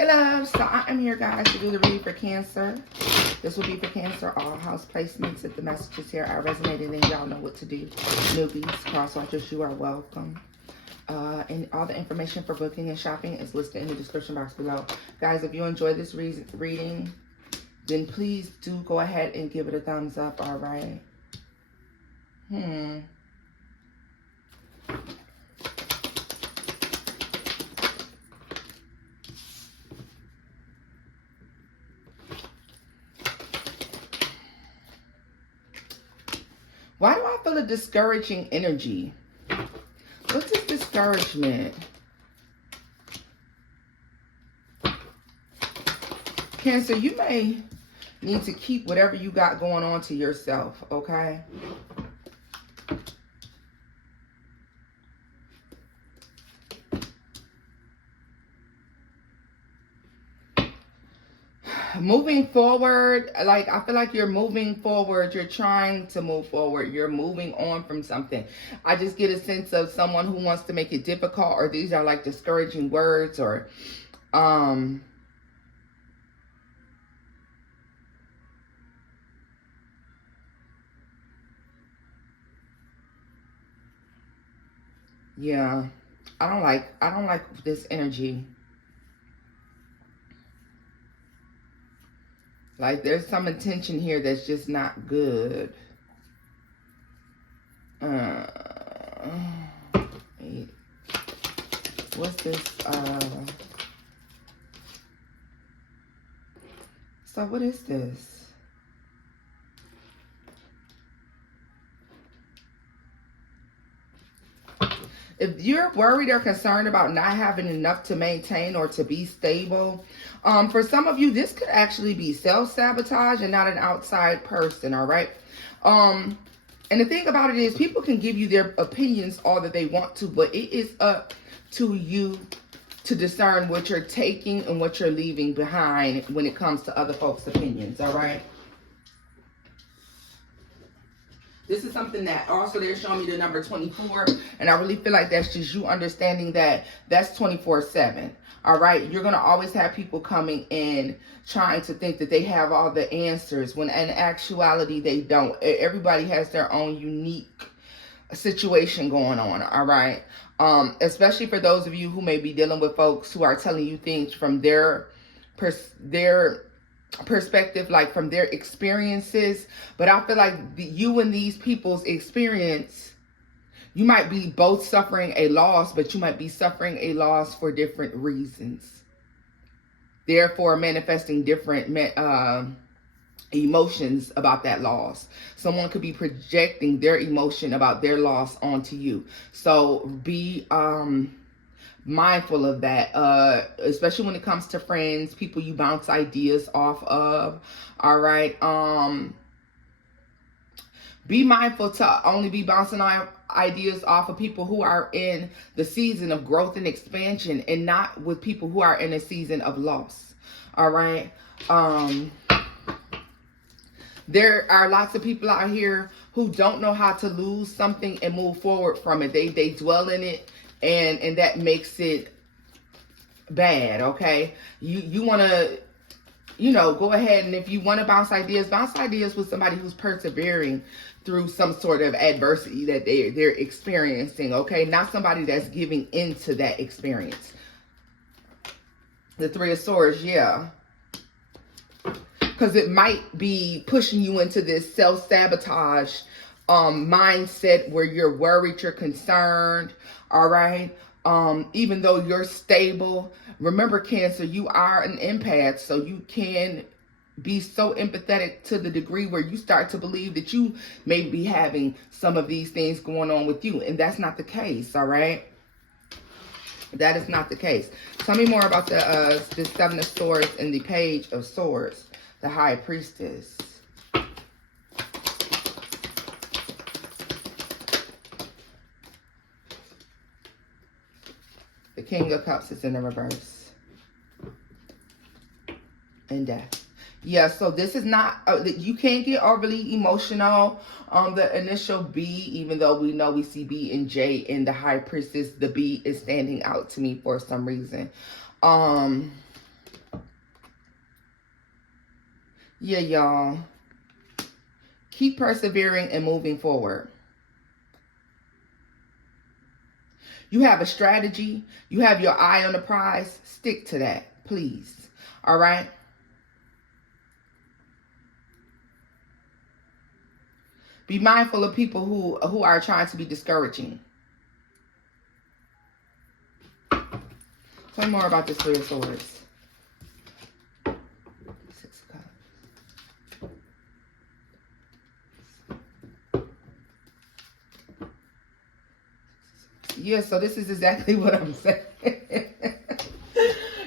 Hey loves, so I am here guys to do the read for Cancer. This will be for Cancer, all house placements. If the messages here are resonating, then y'all know what to do. Newbies, cross-watchers, you are welcome. And all the information for booking and shopping is listed in the description box below. Guys, if you enjoy this reading, then please do go ahead and give it a thumbs up, all right? Why do I feel a discouraging energy? What's this discouragement? Cancer, you may need to keep whatever you got going on to yourself, okay? Moving forward, like I feel like you're moving forward, you're trying to move forward, you're moving on from something. I just get a sense of someone who wants to make it difficult, or these are like discouraging words, or yeah, I don't like this energy. Like there's some intention here that's just not good. What's this? So what is this? If you're worried or concerned about not having enough to maintain or to be stable, for some of you, this could actually be self-sabotage and not an outside person, all right? And the thing about it is people can give you their opinions all that they want to, but it is up to you to discern what you're taking and what you're leaving behind when it comes to other folks' opinions, all right? This is something that also they're showing me the number 24. And I really feel like that's just you understanding that that's 24/7. All right. You're going to always have people coming in trying to think that they have all the answers when in actuality they don't. Everybody has their own unique situation going on. All right. Especially for those of you who may be dealing with folks who are telling you things from their perspective, like from their experiences. But I feel like you and these people's experience, you might be both suffering a loss, but you might be suffering a loss for different reasons, therefore manifesting different emotions about that loss. Someone could be projecting their emotion about their loss onto you, so be mindful of that, especially when it comes to friends, people you bounce ideas off of. All right. Be mindful to only be bouncing ideas off of people who are in the season of growth and expansion, and not with people who are in a season of loss. All right. There are lots of people out here who don't know how to lose something and move forward from it. They dwell in it, and that makes it bad, okay? You want to, go ahead, and if you want to bounce ideas with somebody who's persevering through some sort of adversity that they're experiencing, okay? Not somebody that's giving into that experience. The Three of Swords, yeah. Because it might be pushing you into this self-sabotage mindset where you're worried, you're concerned, all right? Even though you're stable. Remember, Cancer, you are an empath, so you can be so empathetic to the degree where you start to believe that you may be having some of these things going on with you, and that's not the case, all right? That is not the case. Tell me more about the Seven of Swords and the Page of Swords, the High Priestess. The King of Cups is in the reverse. And Death. Yeah, so this is not, you can't get overly emotional on the initial B, even though we know we see B and J in the High Priestess. The B is standing out to me for some reason. Yeah, y'all. Keep persevering and moving forward. You have a strategy. You have your eye on the prize. Stick to that, please. All right? Be mindful of people who are trying to be discouraging. Tell me more about this Three of Swords. Six of Cups. Yeah, so this is exactly what I'm saying.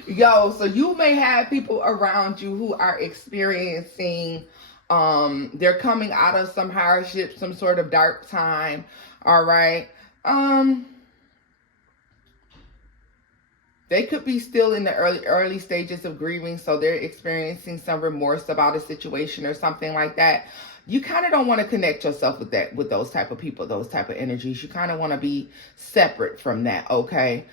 Yo, so you may have people around you who are experiencing, they're coming out of some hardship, some sort of dark time. All right. They could be still in the early stages of grieving, so they're experiencing some remorse about a situation or something like that. You kind of don't want to connect yourself with those type of people, those type of energies. You kind of want to be separate from that, okay?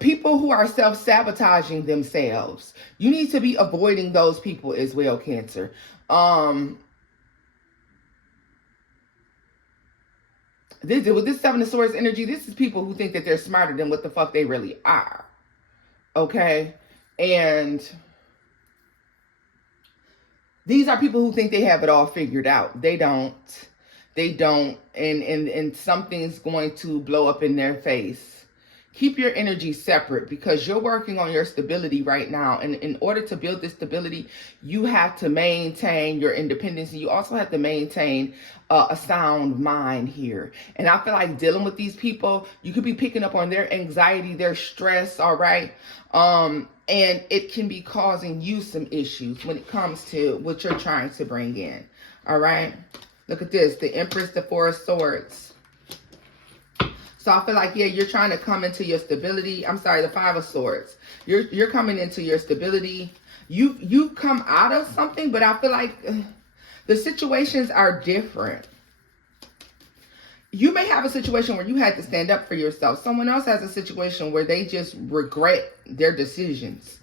People who are self-sabotaging themselves, you need to be avoiding those people as well, Cancer. With this Seven of Swords energy, this is people who think that they're smarter than what the fuck they really are. Okay? And these are people who think they have it all figured out. They don't. They don't. And something's going to blow up in their face. Keep your energy separate because you're working on your stability right now. And in order to build this stability, you have to maintain your independence. And you also have to maintain a sound mind here. And I feel like dealing with these people, you could be picking up on their anxiety, their stress, all right? And it can be causing you some issues when it comes to what you're trying to bring in, all right? Look at this, the Empress, the Four of Swords. So I feel like, yeah, you're trying to come into your stability. I'm sorry, the Five of Swords. You're coming into your stability. You come out of something, but I feel like the situations are different. You may have a situation where you had to stand up for yourself. Someone else has a situation where they just regret their decisions.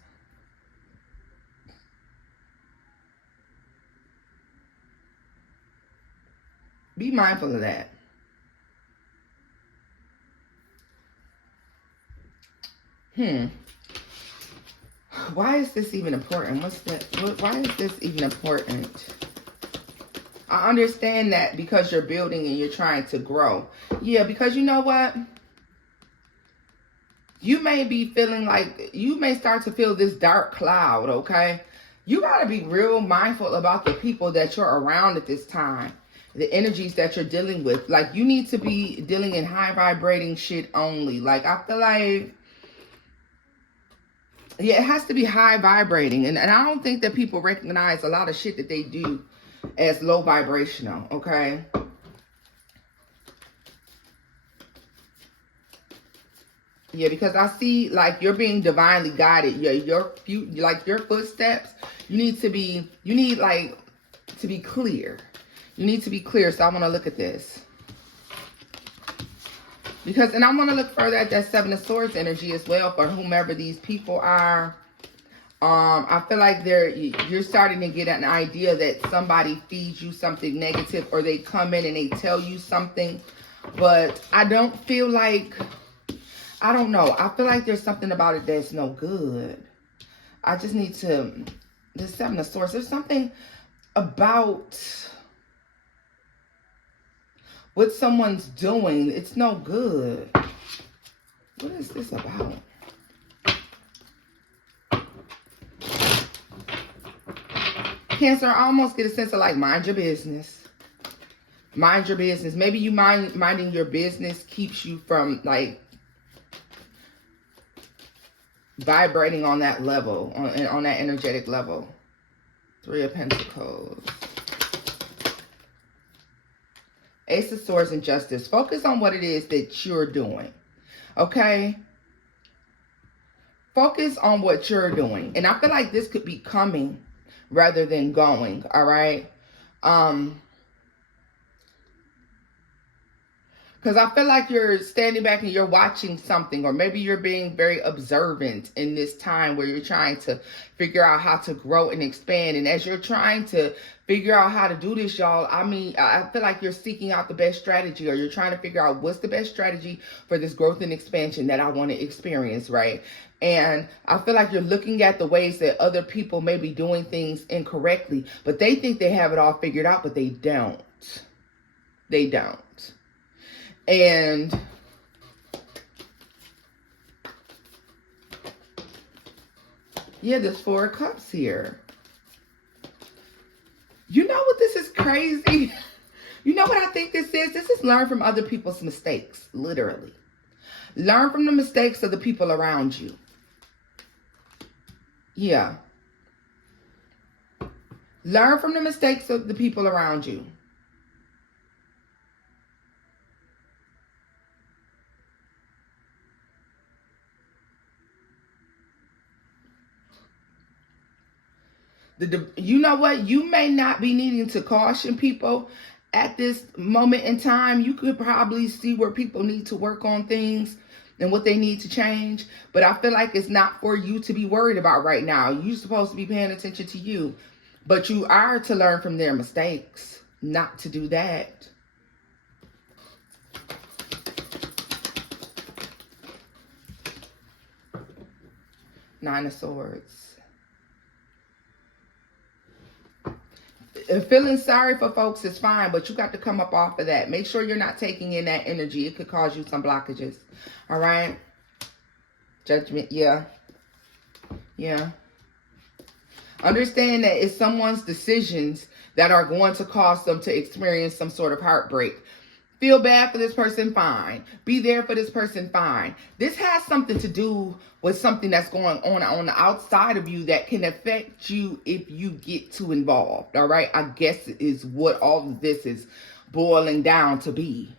Be mindful of that. Why is this even important? Why is this even important? I understand that because you're building and you're trying to grow. Yeah, because you know what? You may be feeling like, you may start to feel this dark cloud, okay? You got to be real mindful about the people that you're around at this time. The energies that you're dealing with. Like, you need to be dealing in high vibrating shit only. Like, I feel like, yeah, it has to be high vibrating. And I don't think that people recognize a lot of shit that they do as low vibrational, okay? Yeah, because I see like you're being divinely guided. Your footsteps, you need like to be clear. You need to be clear. So I want to look at this. Because, and I want to look further at that Seven of Swords energy as well for whomever these people are. I feel like you're starting to get an idea that somebody feeds you something negative, or they come in and they tell you something. But I don't feel like, I don't know. I feel like there's something about it that's no good. I just need to, the Seven of Swords, there's something about what someone's doing. It's no good. What is this about? Cancer, I almost get a sense of like, mind your business. Mind your business. Maybe you minding your business keeps you from like vibrating on that level, on that energetic level. Three of Pentacles. Ace of Swords and Justice. Focus on what it is that you're doing. Okay? Focus on what you're doing. And I feel like this could be coming rather than going. All right? Because I feel like you're standing back and you're watching something, or maybe you're being very observant in this time where you're trying to figure out how to grow and expand. And as you're trying to figure out how to do this, y'all, I mean, I feel like you're seeking out the best strategy, or you're trying to figure out what's the best strategy for this growth and expansion that I want to experience, right? And I feel like you're looking at the ways that other people may be doing things incorrectly, but they think they have it all figured out, but they don't. They don't. And yeah, there's 4 of Cups here. You know what, this is crazy? You know what I think this is? This is learn from other people's mistakes, literally. Learn from the mistakes of the people around you. Yeah. Learn from the mistakes of the people around you. You know what? You may not be needing to caution people at this moment in time. You could probably see where people need to work on things and what they need to change. But I feel like it's not for you to be worried about right now. You're supposed to be paying attention to you. But you are to learn from their mistakes, not to do that. Nine of Swords. Feeling sorry for folks is fine, but you got to come up off of that. Make sure you're not taking in that energy. It could cause you some blockages. All right? Judgment, yeah. Yeah. Understand that it's someone's decisions that are going to cause them to experience some sort of heartbreak. Feel bad for this person, fine. Be there for this person, fine. This has something to do with something that's going on the outside of you that can affect you if you get too involved, all right? I guess is what all of this is boiling down to be.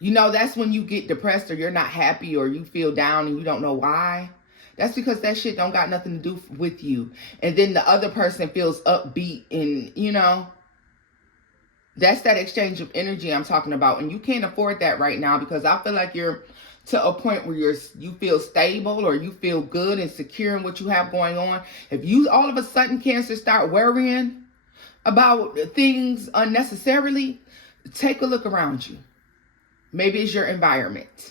You know, that's when you get depressed, or you're not happy, or you feel down and you don't know why. That's because that shit don't got nothing to do with you. And then the other person feels upbeat and, you know, that's that exchange of energy I'm talking about. And you can't afford that right now, because I feel like you're to a point where you feel stable, or you feel good and secure in what you have going on. If you all of a sudden, Cancer, start worrying about things unnecessarily, take a look around you. Maybe it's your environment.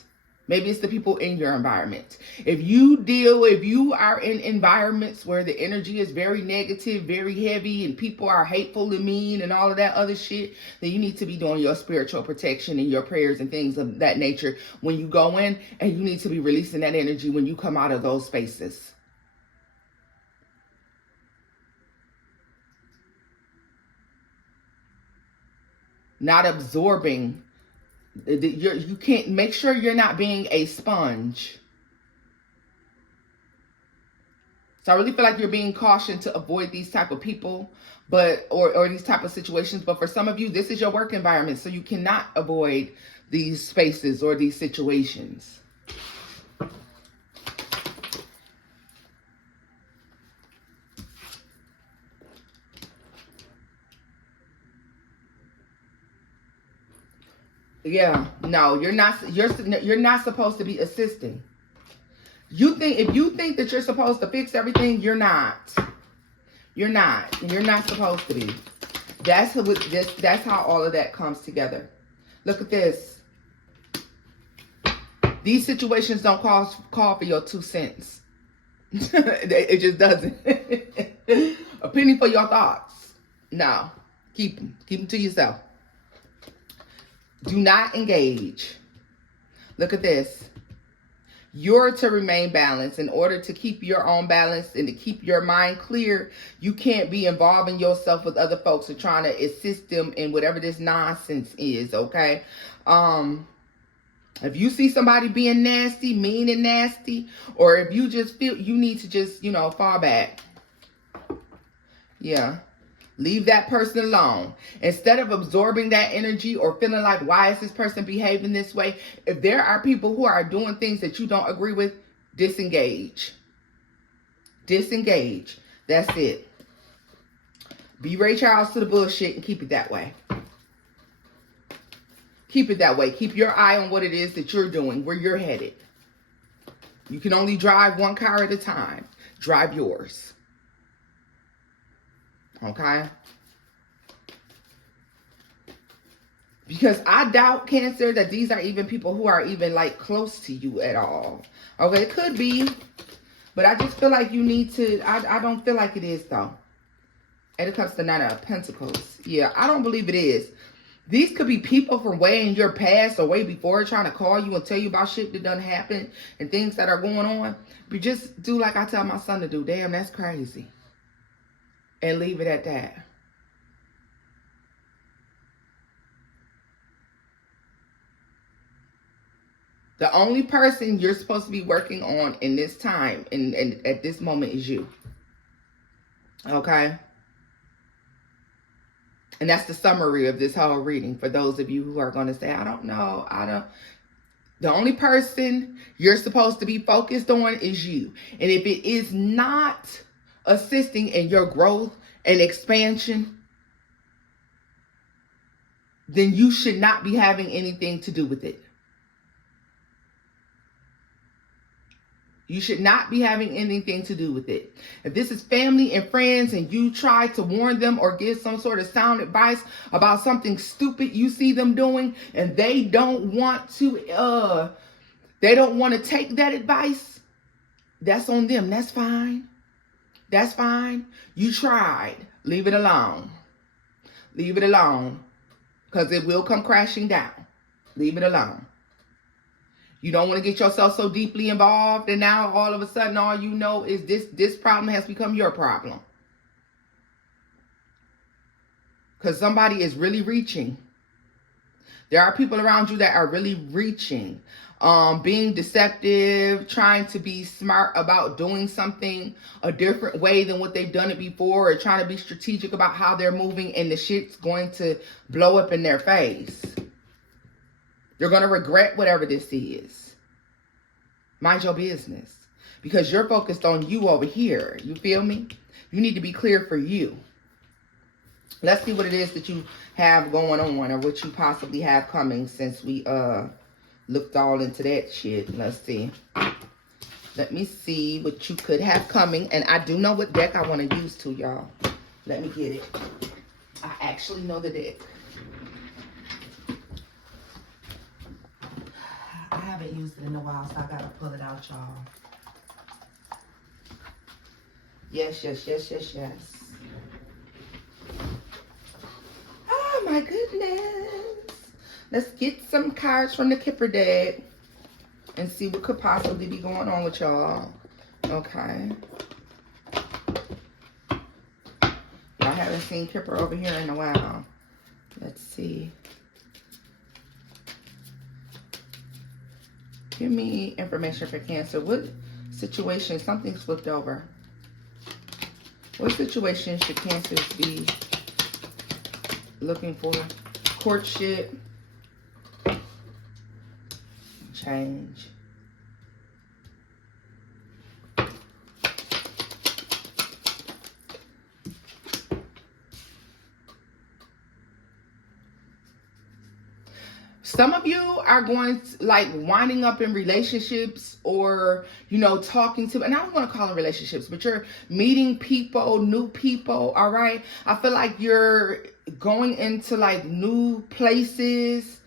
Maybe it's the people in your environment. If you are in environments where the energy is very negative, very heavy, and people are hateful and mean and all of that other shit, then you need to be doing your spiritual protection and your prayers and things of that nature when you go in, and you need to be releasing that energy when you come out of those spaces. Not absorbing. You can't, make sure you're not being a sponge. So I really feel like you're being cautioned to avoid these type of people, but or these type of situations. But for some of you, this is your work environment, so you cannot avoid these spaces or these situations. Yeah, no, you're not. You're not supposed to be assisting. If you think that you're supposed to fix everything, you're not. You're not. You're not supposed to be. That's how all of that comes together. Look at this. These situations don't call for your 2 cents. It just doesn't. A penny for your thoughts. No, keep them. Keep them to yourself. Do not engage. Look at this. You're to remain balanced. In order to keep your own balance and to keep your mind clear, you can't be involving yourself with other folks or trying to assist them in whatever this nonsense is, okay? If you see somebody being nasty, mean and nasty, or if you just feel you need to just, fall back. Yeah. Leave that person alone. Instead of absorbing that energy or feeling like, why is this person behaving this way? If there are people who are doing things that you don't agree with, disengage. Disengage. That's it. Be Ray Charles to the bullshit and keep it that way. Keep it that way. Keep your eye on what it is that you're doing, where you're headed. You can only drive one car at a time. Drive yours. Okay? Because I doubt, Cancer, that these are even people who are even like close to you at all. Okay, it could be. But I just feel like you need to, I don't feel like it is though. And it comes to Nine of Pentacles. Yeah, I don't believe it is. These could be people from way in your past or way before trying to call you and tell you about shit that done happen and things that are going on. But just do like I tell my son to do. Damn, that's crazy. And leave it at that. The only person you're supposed to be working on in this time and at this moment is you. Okay? And that's the summary of this whole reading for those of you who are going to say, I don't know. The only person you're supposed to be focused on is you. And if it is not assisting in your growth and expansion, then you should not be having anything to do with it. You should not be having anything to do with it. If this is family and friends and you try to warn them or give some sort of sound advice about something stupid you see them doing and they don't want to take that advice, that's on them. That's fine. That's fine. You tried. Leave it alone. Leave it alone. Because it will come crashing down. Leave it alone. You don't want to get yourself so deeply involved and now all of a sudden all you know is this problem has become your problem. Because somebody is really reaching. There are people around you that are really reaching. Being deceptive, trying to be smart about doing something a different way than what they've done it before, or trying to be strategic about how they're moving, and the shit's going to blow up in their face. You're going to regret whatever this is. Mind your business. Because you're focused on you over here. You feel me? You need to be clear for you. Let's see what it is that you have going on or what you possibly have coming since we looked all into that shit. Let's see. Let me see what you could have coming. And I do know what deck I want to use too, y'all. Let me get it. I actually know the deck. I haven't used it in a while, so I gotta pull it out, y'all. Yes, yes, yes, yes, yes. Oh my goodness. Let's get some cards from the Kipper deck and see what could possibly be going on with y'all. Okay. I haven't seen Kipper over here in a while. Let's see. Give me information for Cancer. What situation? Something's flipped over. What situation should Cancers be looking for? Courtship. Change. Some of you are going to, like, winding up in relationships or, you know, talking to, and I don't want to call them relationships, but you're meeting people, new people, all right? I feel like you're going into, like, new places.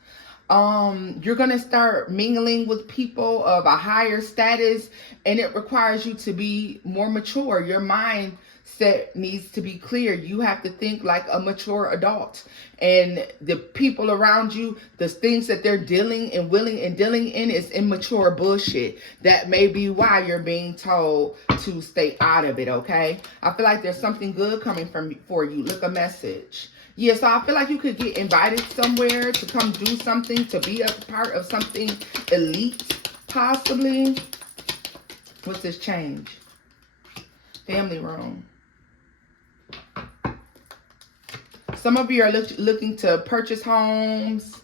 You're going to start mingling with people of a higher status, and it requires you to be more mature. Your mindset needs to be clear. You have to think like a mature adult. And the people around you, the things that they're dealing and willing and dealing in is immature bullshit. That may be why you're being told to stay out of it, okay? I feel like there's something good coming for you. Look, a message. Yeah, so I feel like you could get invited somewhere to come do something, to be a part of something elite, possibly. What's this change? Family room. Some of you are looking to purchase homes.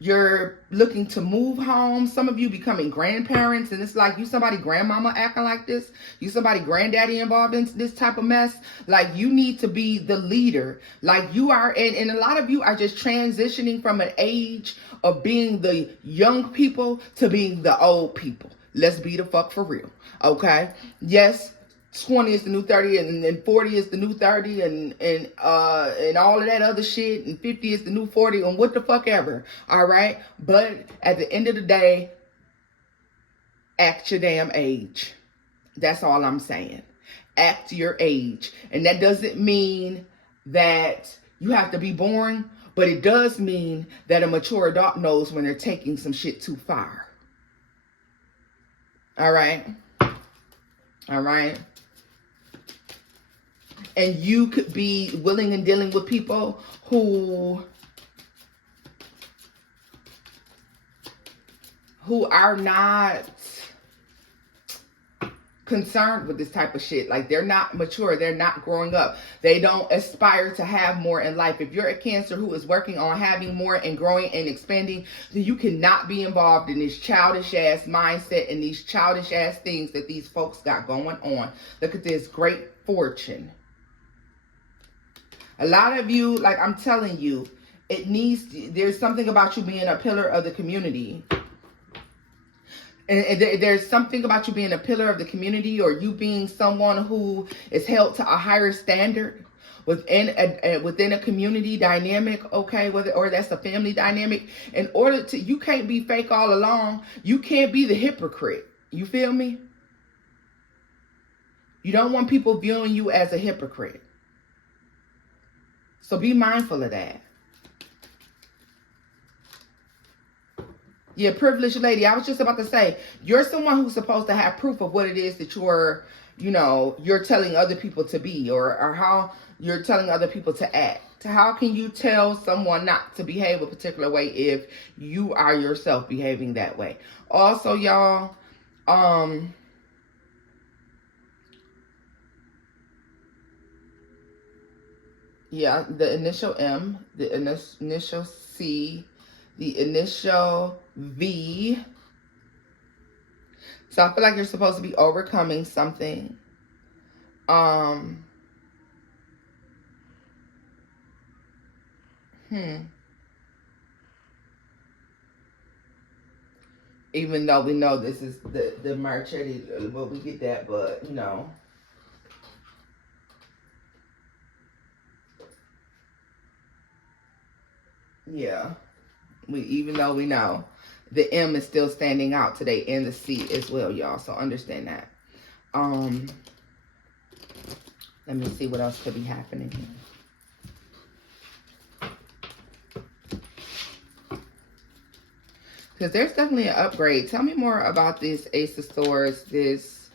You're looking to move home. Some of you becoming grandparents, and it's like you somebody grandmama acting like this. You somebody granddaddy involved in this type of mess. Like you need to be the leader. Like you are, and a lot of you are just transitioning from an age of being the young people to being the old people. Let's be the fuck for real. Okay? Yes. 20 is the new 30, and then 40 is the new 30, and all of that other shit, and 50 is the new 40, and what the fuck ever. All right, but at the end of the day, act your damn age. That's all I'm saying. Act your age, and that doesn't mean that you have to be born, but it does mean that a mature adult knows when they're taking some shit too far. All right, all right. And you could be willing and dealing with people who are not concerned with this type of shit. Like they're not mature. They're not growing up. They don't aspire to have more in life. If you're a Cancer who is working on having more and growing and expanding, then you cannot be involved in this childish ass mindset and these childish ass things that these folks got going on. Look at this great fortune. A lot of you, like I'm telling you, there's something about you being a pillar of the community. And there's something about you being a pillar of the community, or you being someone who is held to a higher standard within a community dynamic, okay, or that's a family dynamic. In order to, you can't be fake all along. You can't be the hypocrite. You feel me? You don't want people viewing you as a hypocrite. So be mindful of that. Yeah, privileged lady. I was just about to say, you're someone who's supposed to have proof of what it is that you're telling other people to be, or how you're telling other people to act. How can you tell someone not to behave a particular way if you are yourself behaving that way? Also, y'all, yeah, the initial M, the initial C, the initial V. So I feel like you're supposed to be overcoming something. Even though we know this is the Marchetti, but we get that, but you know. Yeah, even though we know the M is still standing out today, and the C as well, y'all. So understand that. Let me see what else could be happening here. Because there's definitely an upgrade. Tell me more about this Ace of Swords, this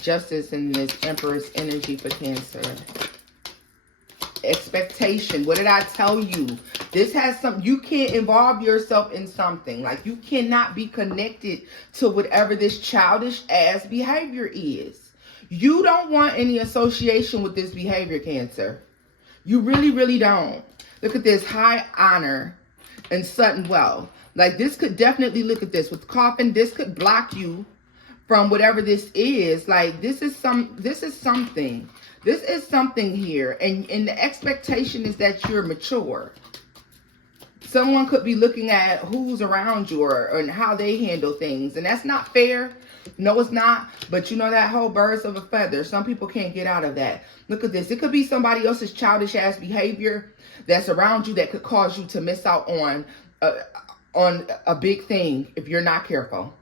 Justice, and this Empress energy for Cancer. Expectation. What did I tell you? This has some, you can't involve yourself in something. Like you cannot be connected to whatever this childish ass behavior is. You don't want any association with this behavior, Cancer. You really, really don't. Look at this, high honor and sudden wealth. Like this could definitely, look at this with coffin. This could block you from whatever this is. Like this is something. This is something here. And the expectation is that you're mature. Someone could be looking at who's around you and how they handle things. And that's not fair. No, it's not. But you know that whole birds of a feather. Some people can't get out of that. Look at this. It could be somebody else's childish ass behavior that's around you that could cause you to miss out on a big thing if you're not careful.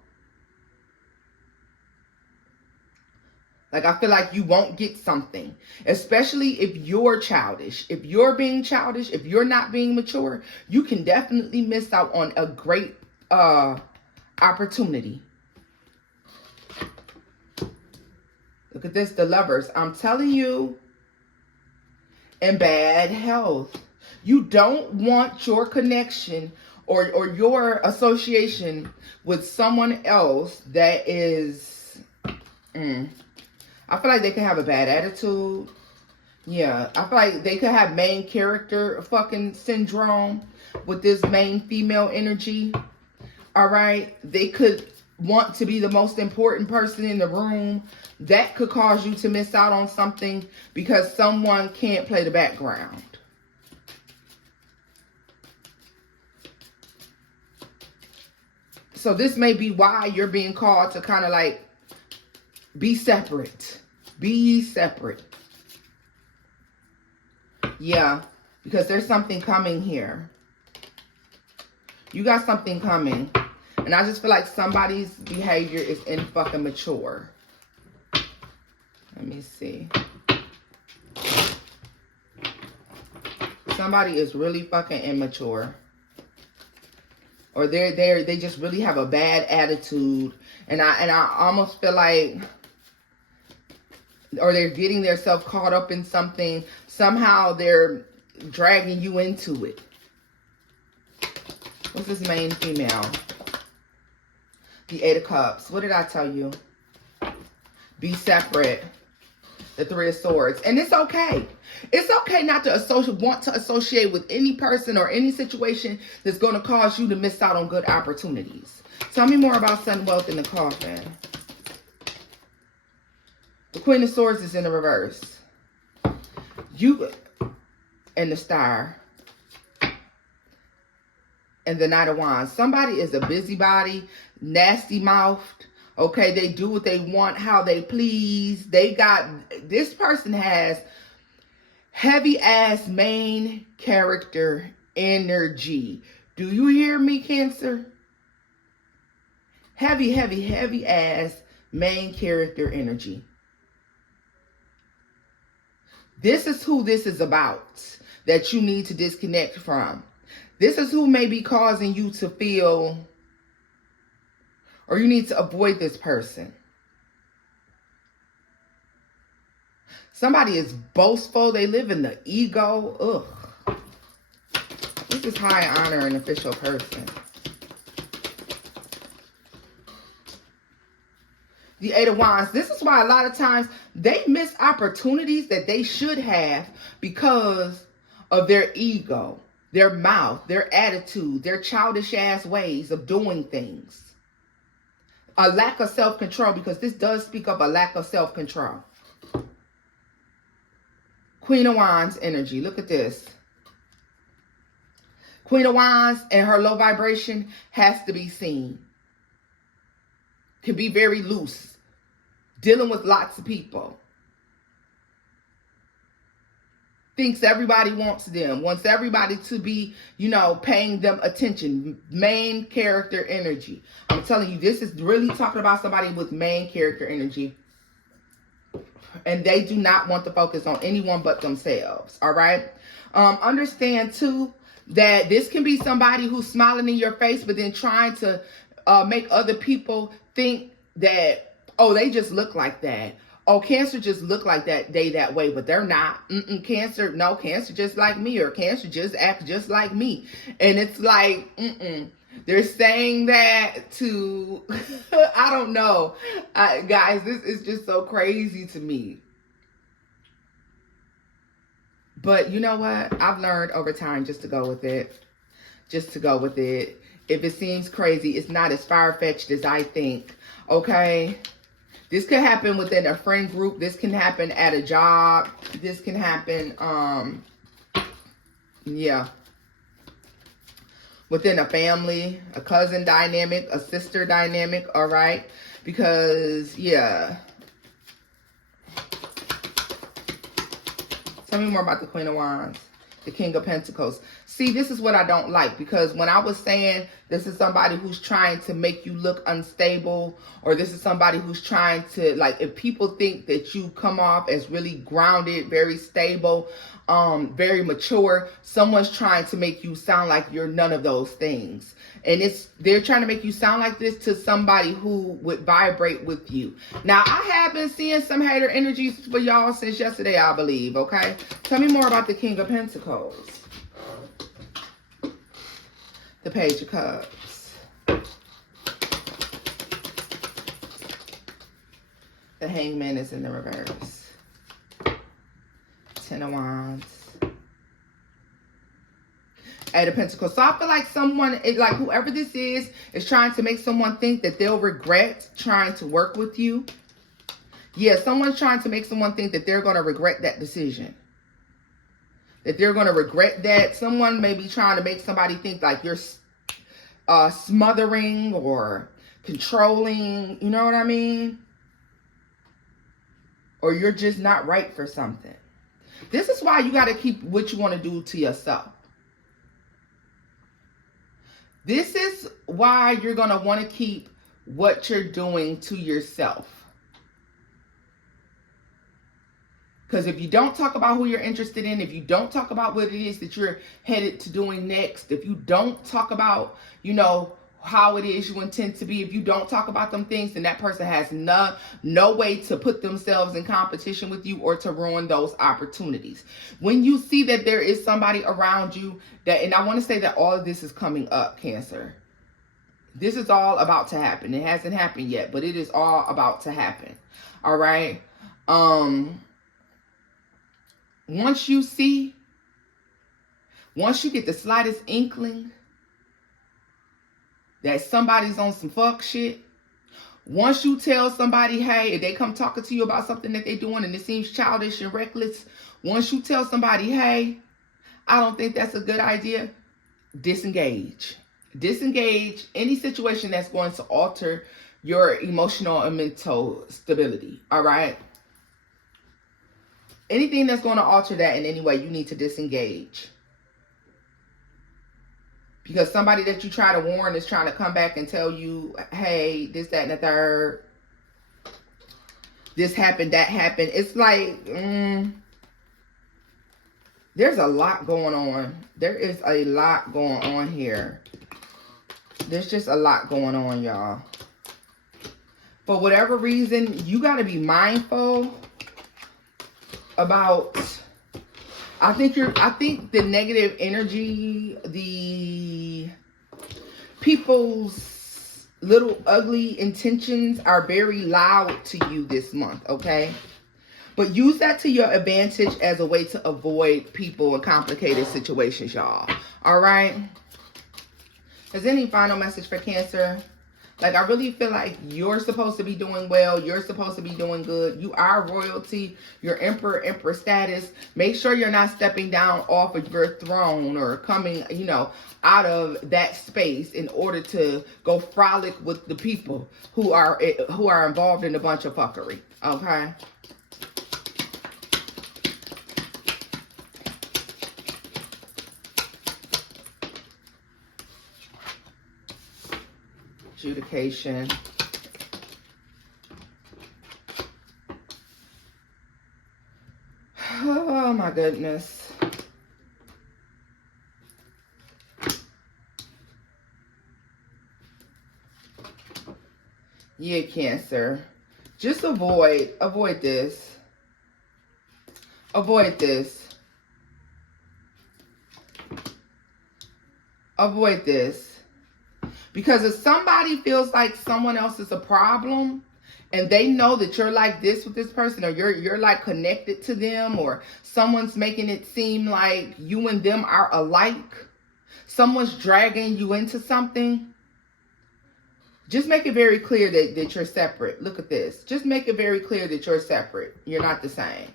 Like, I feel like you won't get something, especially if you're childish. If you're being childish, if you're not being mature, you can definitely miss out on a great opportunity. Look at this, the Lovers. I'm telling you, in bad health. You don't want your connection or your association with someone else that is... I feel like they can have a bad attitude. Yeah, I feel like they could have main character fucking syndrome. with this main female energy. All right. They could want to be the most important person in the room. That could cause you to miss out on something because someone can't play the background. So this may be why you're being called to kind of like be separate. Be separate. Yeah, because there's something coming here. You got something coming. And I just feel like somebody's behavior is in fucking mature. Let me see. Somebody is really fucking immature. Or they just really have a bad attitude. And I almost feel like, or they're getting themselves caught up in something. Somehow they're dragging you into it. What's this main female? The Eight of Cups. What did I tell you? Be separate. The Three of Swords. And it's okay. It's okay not to want to associate with any person or any situation that's going to cause you to miss out on good opportunities. Tell me more about sudden wealth in the coffin. The Queen of Swords is in the reverse. You and the Star. And the Knight of Wands. Somebody is a busybody, nasty-mouthed. Okay, they do what they want, how they please. This person has heavy-ass main character energy. Do you hear me, Cancer? Heavy, heavy, heavy-ass main character energy. This is who this is about that you need to disconnect from. This is who may be causing you to feel, or you need to avoid this person. Somebody is boastful. They live in the ego. Ugh. This is high honor an official person. The Eight of Wands. This is why a lot of times they miss opportunities that they should have because of their ego, their mouth, their attitude, their childish ass ways of doing things. A lack of self-control, because this does speak of a lack of self-control. Queen of Wands energy. Look at this. Queen of Wands and her low vibration has to be seen. Can be very loose. Dealing with lots of people. Thinks everybody wants them. Wants everybody to be, paying them attention. Main character energy. I'm telling you, this is really talking about somebody with main character energy. And they do not want to focus on anyone but themselves. All right. Understand too that this can be somebody who's smiling in your face, but then trying to make other people think that, oh, they just look like that. Oh, Cancer just look like that way, but they're not. Cancer just like me, or Cancer just act just like me. And it's like, they're saying that to, I don't know. Guys, this is just so crazy to me. But you know what? I've learned over time just to go with it. Just to go with it. If it seems crazy, it's not as far-fetched as I think. Okay? This could happen within a friend group. This can happen at a job. This can happen, within a family, a cousin dynamic, a sister dynamic, all right? Because, yeah. Tell me more about the Queen of Wands, the King of Pentacles. See, this is what I don't like, because when I was saying this is somebody who's trying to make you look unstable, or this is somebody who's trying to, like, if people think that you come off as really grounded, very stable, very mature, someone's trying to make you sound like you're none of those things. And they're trying to make you sound like this to somebody who would vibrate with you. Now, I have been seeing some hater energies for y'all since yesterday, I believe, okay? Tell me more about the King of Pentacles. The Page of Cups. The Hangman is in the reverse. Ten of Wands. Eight of Pentacles. So I feel like someone, like whoever this is trying to make someone think that they'll regret trying to work with you. Yeah, someone's trying to make someone think that they're going to regret that decision. That they're going to regret that. Someone may be trying to make somebody think like you're smothering or controlling. You know what I mean? Or you're just not right for something. This is why you got to keep what you want to do to yourself. This is why you're going to want to keep what you're doing to yourself. Because if you don't talk about who you're interested in, if you don't talk about what it is that you're headed to doing next, if you don't talk about, you know, how it is you intend to be, if you don't talk about them things, then that person has no way to put themselves in competition with you or to ruin those opportunities. When you see that there is somebody around you that, and I want to say that all of this is coming up, Cancer. This is all about to happen. It hasn't happened yet, but it is all about to happen. All right. Once you get the slightest inkling that somebody's on some fuck shit, once you tell somebody, hey, if they come talking to you about something that they're doing and it seems childish and reckless, once you tell somebody, hey, I don't think that's a good idea, disengage. Disengage any situation that's going to alter your emotional and mental stability, all right? Anything that's going to alter that in any way, you need to disengage. Because somebody that you try to warn is trying to come back and tell you, hey, this, that, and the third. This happened, that happened. It's like, there's a lot going on. There is a lot going on here. There's just a lot going on, y'all. For whatever reason, you got to be mindful about, I think the negative energy, the people's little ugly intentions are very loud to you this month, okay? But use that to your advantage as a way to avoid people in complicated situations, y'all. All right? Is there any final message for Cancer? Like, I really feel like you're supposed to be doing well. You're supposed to be doing good. You are royalty. You're emperor status. Make sure you're not stepping down off of your throne or coming, you know, out of that space in order to go frolic with the people who are involved in a bunch of fuckery. Okay? Adjudication. Oh my goodness. Yeah, Cancer. Just avoid this. Avoid this. Avoid this. Because if somebody feels like someone else is a problem and they know that you're like this with this person, or you're like connected to them, or someone's making it seem like you and them are alike, someone's dragging you into something, just make it very clear that you're separate. Look at this. Just make it very clear that you're separate. You're not the same.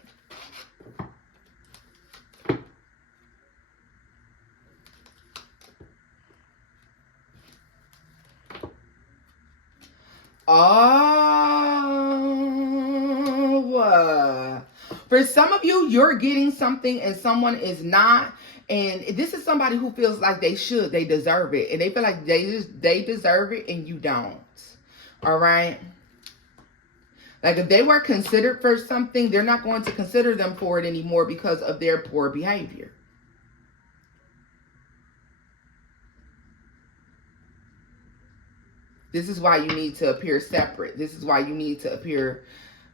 Oh, for some of you, you're getting something and someone is not. And this is somebody who feels like they deserve it. And they feel like they deserve it and you don't. All right. Like if they were considered for something, they're not going to consider them for it anymore because of their poor behavior. This is why you need to appear separate. This is why you need to appear,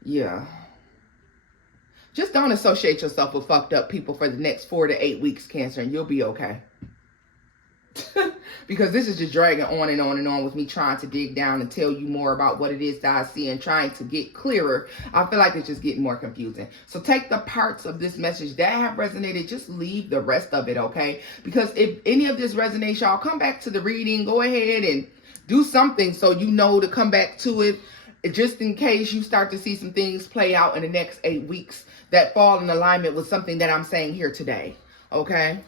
yeah. Just don't associate yourself with fucked up people for the next 4 to 8 weeks, Cancer, and you'll be okay. because this is just dragging on and on and on with me trying to dig down and tell you more about what it is that I see and trying to get clearer. I feel like it's just getting more confusing. So take the parts of this message that have resonated, just leave the rest of it, okay? Because if any of this resonates, y'all, come back to the reading. Go ahead and do something so you know to come back to it, just in case you start to see some things play out in the next 8 weeks that fall in alignment with something that I'm saying here today, okay?